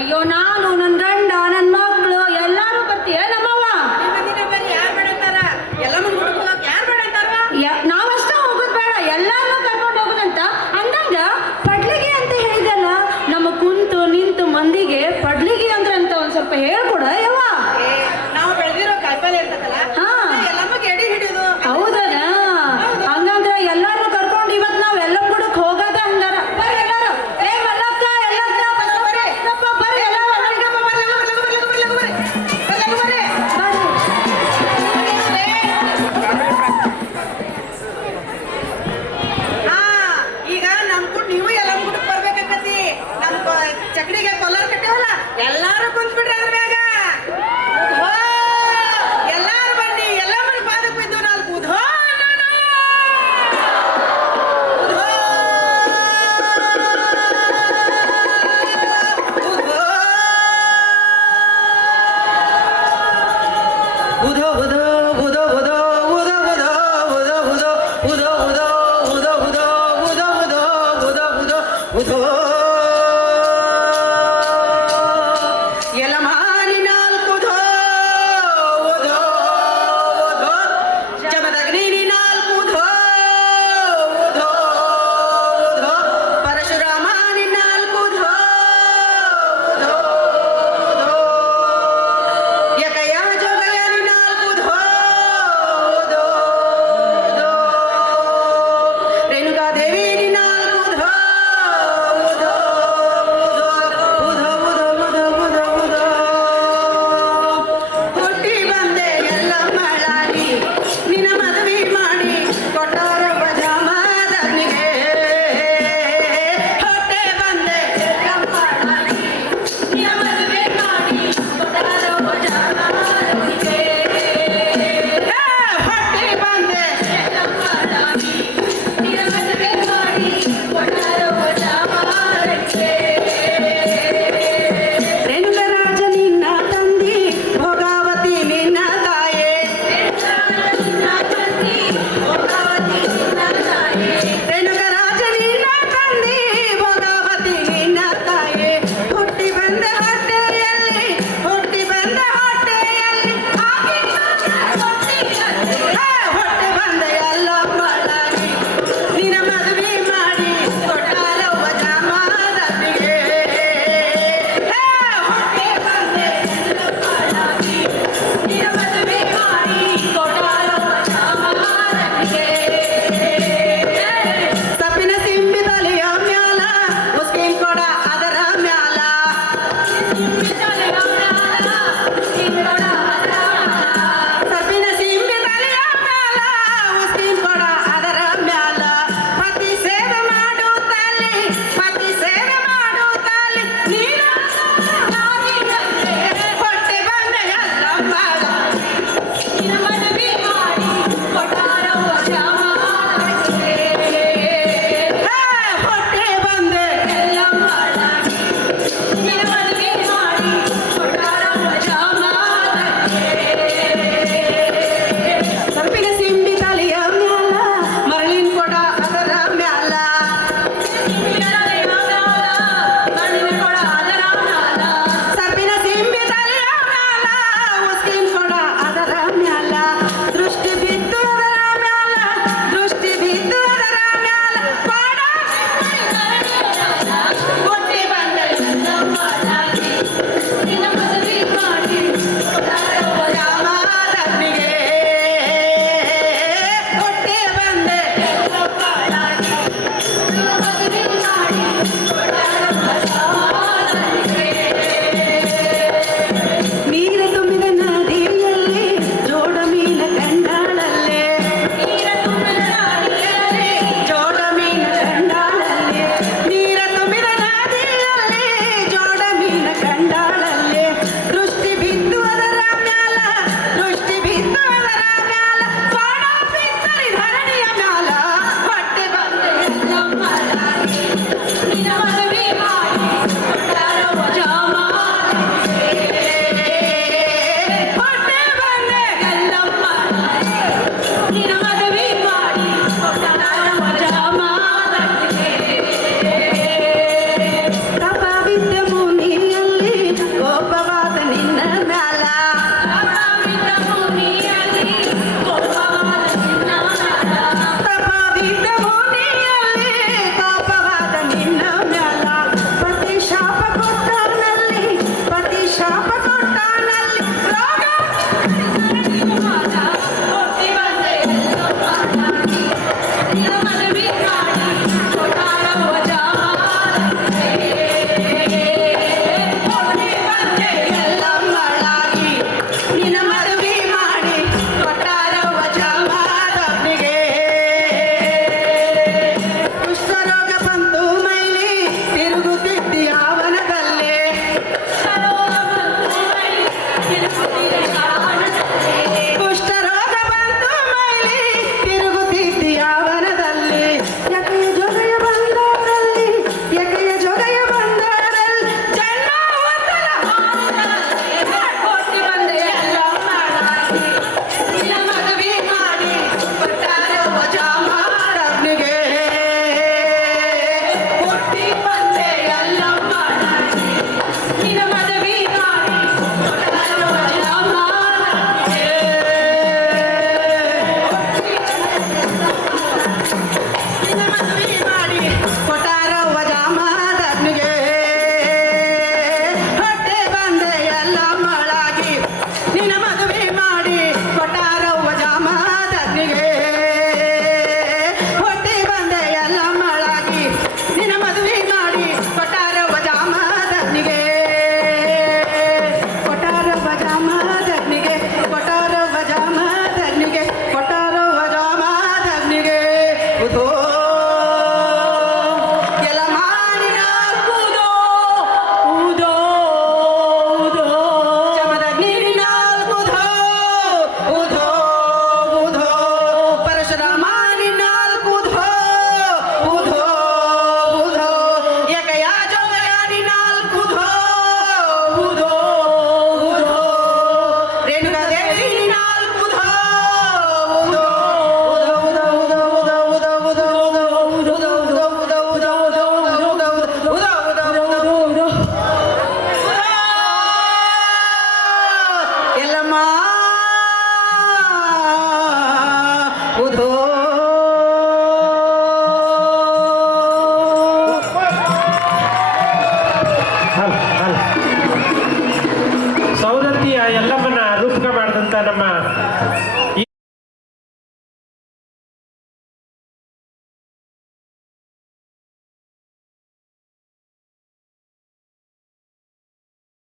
ಅಯ್ಯೋ ನಾನು ನನ್ನ ಗಂಡ ನನ್ನ ಮಕ್ಕಳು ಎಲ್ಲಾರು ಬರ್ತೀಯ ನಮ್ಮವ್ವ? ನಾವಷ್ಟೇ ಹೋಗೋದು ಬೇಡ ಎಲ್ಲಾರು ಕರ್ಕೊಂಡು ಹೋಗುದಂತ? ಅಂದಂಗ ಪಡ್ಲಿಗೆ ಅಂತ ಹೇಳಿದಲ್ಲ ನಮ್ಮ ಕುಂತು ನಿಂತು ಮಂದಿಗೆ ಪಡ್ಲಿಗೆ ಅಂದ್ರಂತ ಒಂದ್ ಸ್ವಲ್ಪ ಹೇಳ್ಕೊಡ ಯವ್ವ. ನಾವು ಬೆಳೆದಿರೋ ಕಾಯಿಪಲ್ಲೆ ಇರ್ತದಲ್ಲ